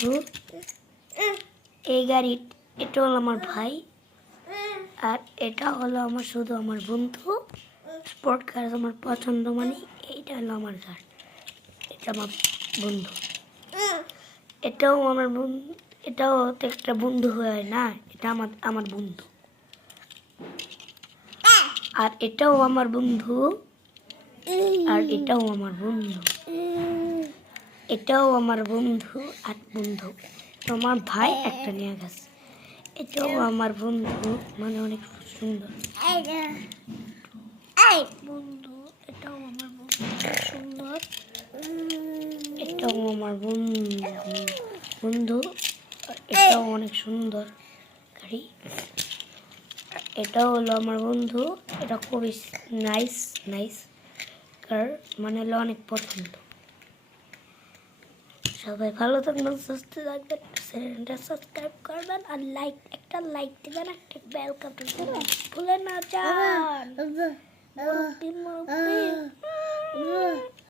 বন্ধু। এই গাড়ি এটা হলো আমার ভাই, আর এটা হলো আমার শুধু আমার বন্ধু। স্পোর্ট কার আমার পছন্দ, মানে এইটা হলো আমার গাড়ি, এটা আমার বন্ধু। এটাও আমার বন্ধু, এটাও তো একটা বন্ধু হয় না, এটা আমার আমার বন্ধু। আর এটাও আমার বন্ধু, আর এটাও আমার বন্ধু, এটাও আমার বন্ধু আর বন্ধু। তোমার ভাই একটা নিয়ে গেছে, এটাও আমার বন্ধু, মানে অনেক সুন্দর বন্ধু। এটাও আমার বন্ধু, সুন্দর। এটাও আমার বন্ধু, এটাও অনেক সুন্দর গাড়ি। এটাও হলো আমার বন্ধু, এটা খুবই নাইস নাইস কার, মানে হলো অনেক পছন্দ। সবাই ভালো থাকবেন, সুস্থ থাকবেন, চ্যানেলটা সাবস্ক্রাইব করবেন, আর একটা লাইক দিবেন, একটা বেল বাটন দিবেন, ভুলে না যান।